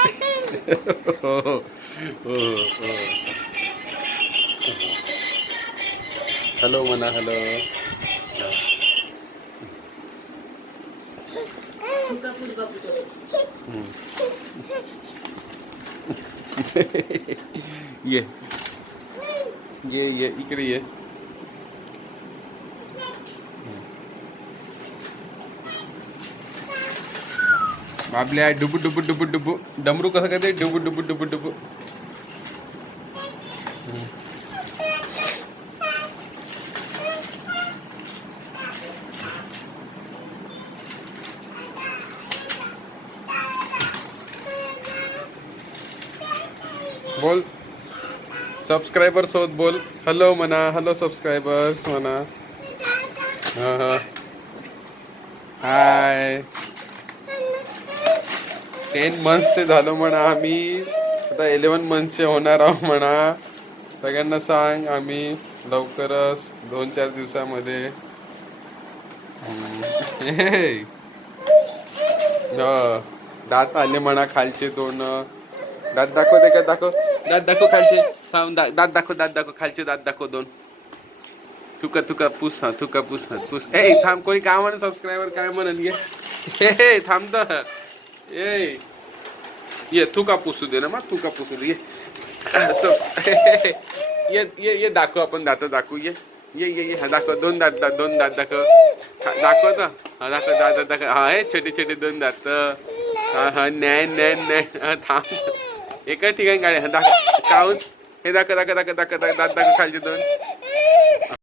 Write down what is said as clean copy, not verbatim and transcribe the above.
हो हो हो हो. हॅलो म्हणा हॅलो. ये ये इकडे ये. बाबल्या डुबू डुबू डुबू डुबू. डमरू कसं करते डुबू डुबू डुबू डुबू. बोल सबस्क्रायबर्स होत बोल. हॅलो म्हणा हॅलो सबस्क्रायबर्स म्हणा. हा हा हाय. 10 मंथचे झालो म्हणा आम्ही. आता 11 मंथचे होणार आहोत म्हणा. सगळ्यांना सांग आम्ही लवकरच 2-4 दिवसामध्ये. दात आले म्हणा खालचे 2. दात दाखव ते का दाखव. दात दाखव खालचे. थांब दात दाखव दात दाखव खालचे दात दाखव 2. तुका तुका पुस हा तुका पुस हा पुस. ए थांब कोणी काय म्हण सबस्क्रायबर काय म्हणाल ये. हे थांब द. ए ये तुका पुसू दे ना मग तुका पुसू दे ये. ये ये ये दाखव आपण दात दाखवू ये. ये ये ये हा दाखव 2 दात 2 दात दाखव. दाखव तर हा दाखव दात दाखव. हा हे छोटे छोटे 2 दात. हा हा नाही नाही नाही थांब एका ठिकाणी गाडी दाखव काऊन. हे दाखव दाखव दाखव दाखव दात दाखव खालचे 2.